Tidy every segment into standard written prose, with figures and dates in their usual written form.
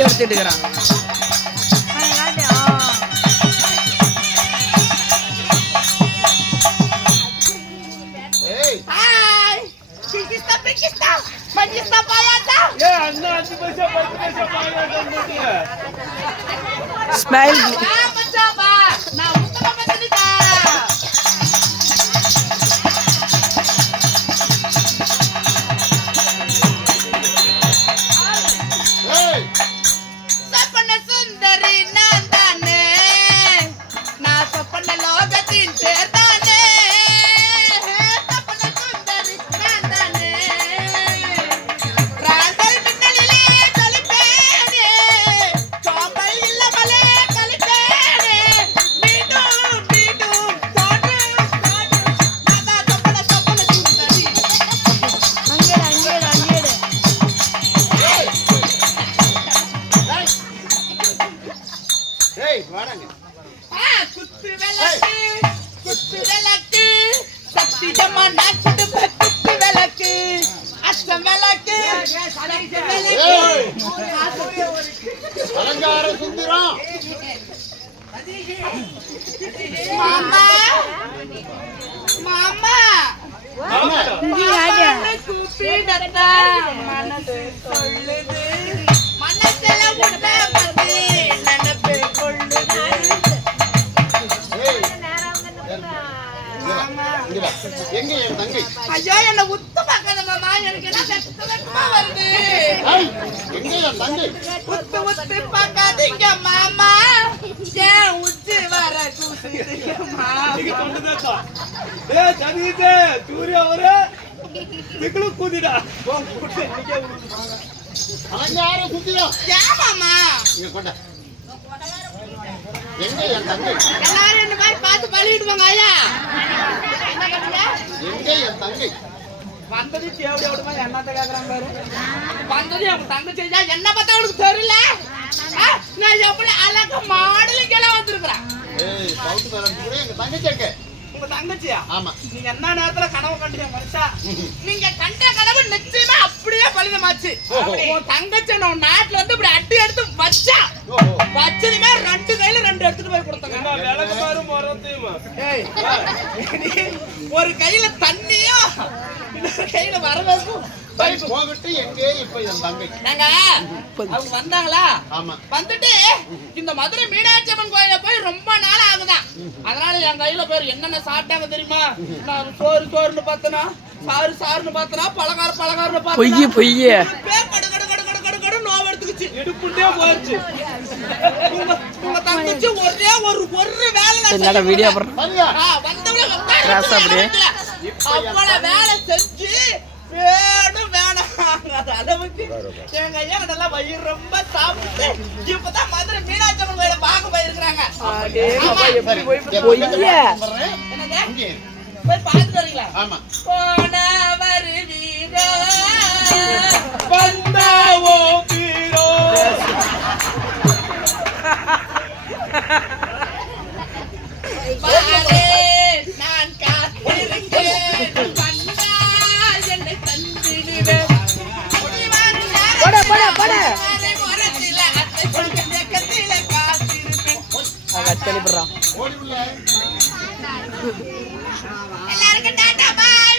Video எடுத்துட்டு இருக்கிறான். Smile அலங்கார சுந்தரம் மாமா மாமா கூப்பிடத்தா மனசு சொல்லுது மனசுல உன்னை பத்தி நினைப்பு கொள்ளுது. எங்க என் தங்கை? ஐயோ என்ன உத்து பார்க்காத மாமா, எனக்கு என்ன வெட்டமா வருது. எங்க என் தங்கை? உத்து உத்து பார்க்காதீங்க மாமா, ஏன் உச்சி வர கூசுது மாமா. அலங்கார சுந்தரம் ஏன் மாமா இங்க கொண்ட. எங்க என் தங்கை? எல்லாரும் இந்த மாதிரி பார்த்து பழிடுவாங்க ஐயா. என்ன பண்ணுங்க? எங்க என் தங்கை? வந்தது தேவடி விடுமா என்னத்த கேக்குறாங்க பாரு. வந்தது அவங்க தங்கச்சி என்ன பார்த்தா அவனுக்கு தெரியல. நான் எப்படி அழகா மாடலுக்கு எல்லாம் வந்திருக்கிறேன். ஏய் சவுத் பேரண்ட் கூட எங்க தங்கச்சி எங்க? உங்க தங்கச்சியா? ஆமா. நீங்க என்ன நேரத்துல கனவு கண்டீங்க மனுஷா? நீங்க கண்ட கனவு நிச்சயமா அப்படியே பலிதமாச்சு. உன் தங்கச்சி நான் நாட்டுல வந்து இப்படி அட்டி எடுத்து வச்சா வச்சதுமே ரெண்டு கையில ரெண்டு எடுத்துட்டு போய் கொடுத்தாங்க. ஒரு கையில தண்ணியும் இன்னொரு கையில வரவேற்கும் போகட்டு. எங்க இப்ப என் தங்கை? நாங்க அவங்க வந்தாங்களா? ஆமா. வந்துட்டு இந்த மதுரை மீனாட்சி அம்மன் கோயில போய் ரொம்ப நாள் ஆகுதான். அதனால என் கையில பேர் என்னென்ன சாப்பிட்டாங்க தெரியுமா? நான் சோறு சோறுன்னு பார்த்தனா, சாறு சாறுன்னு பார்த்தனா, பலகாரம் பலகாரம்னு பார்த்தனா, பொய்ய பொய்ய கடு கடு கடு கடு கடு கடு நோவு எடுத்துக்கிச்சு. இடுப்புட்டே போயிடுச்சு. உங்க தங்கச்சி ஒரே ஒரு வேலை என்னடா வீடியோ போடுற வந்தவங்க கிராஸ் அப்படியே அவ்வளவு வேலை செஞ்சு வேணும் வேணாம் அளவுக்கு எங்க ஐயா நல்லா வயிறு ரொம்ப சாப்பிட்டு இப்பதான் மதுரை மீனாட்சி அம்மன் கோயில பார்க்க போயிருக்கிறாங்க. இங்கே போய் பார்த்துட்டு வரீங்களா? ஆமா. போனவர் வீரோ வந்தாவோ வீரோ பாரே நான் காத்திருக்கேன் வந்தா என்னை தந்திடுவேன். போட போட போட மரத்தில அத்தை சொல்ல பக்கத்தில காத்திருப்பேன். கட் பண்ணி போடுறான். ஓடி உள்ள. எல்லாருக்கும் டாடா பாய்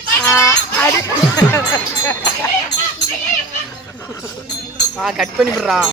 கட் பண்ணி போடுறான்.